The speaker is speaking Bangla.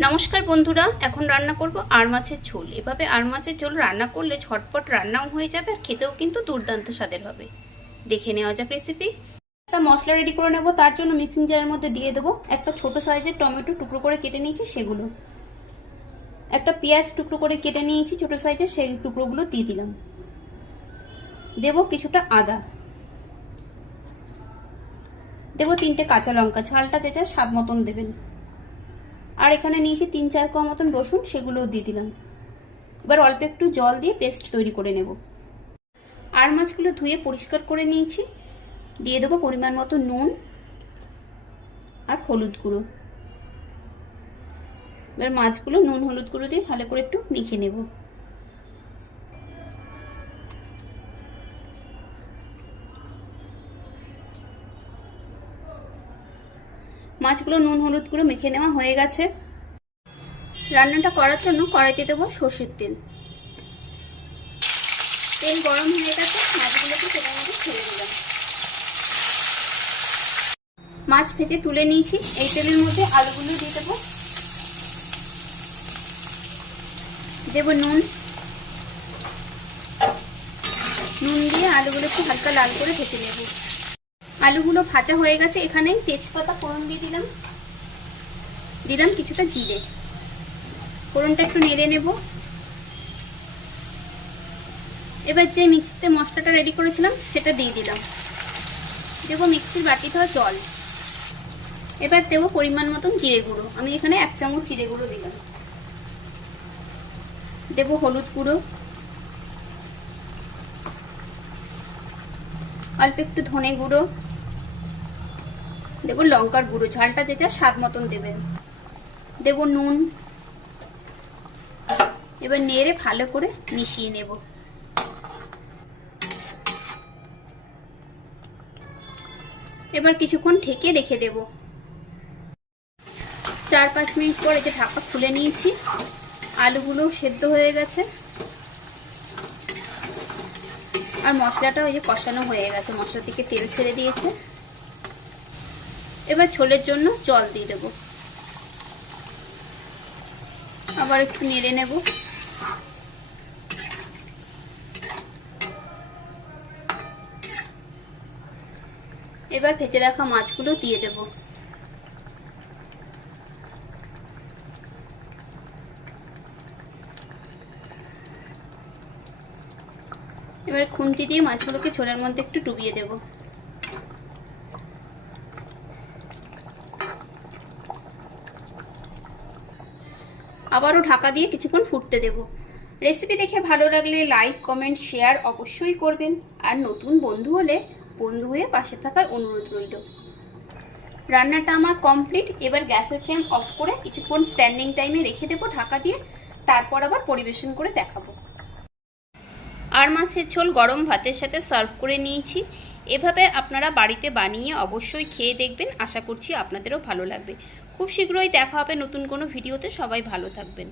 নমস্কার বন্ধুরা, এখন রান্না করব আর মাছের ঝোল। এভাবে আর মাছের ঝোল রান্না করলে ঝটপট রান্নাও হয়ে যাবে আর খেতেও কিন্তু দুর্দান্ত স্বাদের হবে। দেখে নেওয়া যাক রেসিপি। একটা মশলা রেডি করে নেব। তার জন্য মিক্সিং জারের মধ্যে দিয়ে দেবো একটা ছোট সাইজের টমেটো টুকরো করে কেটে নিয়েছি সেগুলো, একটা পেঁয়াজ টুকরো করে কেটে নিয়েছি ছোট সাইজের, সেই টুকরোগুলো দিয়ে দিলাম। দেবো কিছুটা আদা, দেবো 3টে কাঁচা লঙ্কা, ঝালটা যে যা স্বাদ মতন দেবেন। আর এখানে নিয়েছি 3-4 কোয়া মতন রসুন, সেগুলোও দিয়ে দিলাম। এবার অল্প একটু জল দিয়ে পেস্ট তৈরি করে নেব। আর মাছগুলো ধুয়ে পরিষ্কার করে নিয়েছি, দিয়ে দেবো পরিমাণ মতো নুন আর হলুদ গুঁড়ো। এবার মাছগুলো নুন হলুদ গুঁড়ো দিয়ে ভালো করে একটু মেখে নেব। মাছগুলো নুন হলুদ গুঁড়ো মেখে নেওয়া হয়ে গেছে। রান্নাটা করার জন্য কড়াইতে দেবো সর্ষের তেল। তেল গরম হয়ে গেছে, মাছগুলোকে সেটার মধ্যে ছেড়ে দিলাম। মাছ ভেজে তুলে নিয়েছি। এই তেলের মধ্যে আলুগুলো দিয়ে দেবো। দেবো নুন দিয়ে আলুগুলো একটু হালকা লাল করে ভেজে নেব। আলুগুলো ভাজা হয়ে গেছে। এখানে তেজপাতা ফোড়ন দিয়ে দিলাম কিছুটা জিরে। ফোড়নটা একটু নেড়ে নেব। এবার যে মিক্সিতে মশলাটা রেডি করেছিলাম সেটা দিয়ে দিলাম। দেবো মিক্সির বাটি ধোয়া জল। এবার দেবো পরিমাণ মতন জিরে গুঁড়ো। আমি এখানে 1 চামচ জিরে গুঁড়ো দিলাম। দেবো হলুদ গুঁড়ো, অল্প একটু ধনে গুঁড়ো, দেবো লঙ্কার গুঁড়ো, ঝালটা যেটা স্বাদ মতন দেবেন। দেবো নুন। এবার নেড়ে ভালো করে মিশিয়ে নেব। এবার কিছুক্ষণ ঢেকে রেখে দেব। 4-5 মিনিট পর এই যে ঢাকা খুলে নিয়েছি, আলুগুলো সেদ্ধ হয়ে গেছে আর মশলাটা ওই যে কষানো হয়ে গেছে, মশলা থেকে তেল ছেড়ে দিয়েছে। এবার ঝোলের জন্য জল দিয়ে দেব। আবার একটু নেড়ে নেব। এবার ভেজে রাখা মাছগুলো দিয়ে দেব। এবার খুন্তি দিয়ে মাছগুলোকে ঝোলের মধ্যে একটু ডুবিয়ে দেব। আবারও ঢাকা দিয়ে কিছুক্ষণ ফুটতে দেব। রেসিপি দেখে ভালো লাগলে লাইক কমেন্ট শেয়ার অবশ্যই করবেন। আর নতুন বন্ধু হলে বন্ধু হয়ে পাশে থাকার অনুরোধ রইল। রান্নাটা আমার কমপ্লিট। এবার গ্যাসের ফ্লেম অফ করে কিছুক্ষণ স্ট্যান্ডিং টাইমে রেখে দেবো ঢাকা দিয়ে। তারপর আবার পরিবেশন করে দেখাবো। আর মাছের ঝোল গরম ভাতের সাথে সার্ভ করে নিয়েছি। এভাবে আপনারা বাড়িতে বানিয়ে অবশ্যই খেয়ে দেখবেন। আশা করছি আপনাদেরও ভালো লাগবে। খুব শীঘ্রই দেখা হবে নতুন কোনো ভিডিওতে। সবাই ভালো থাকবেন।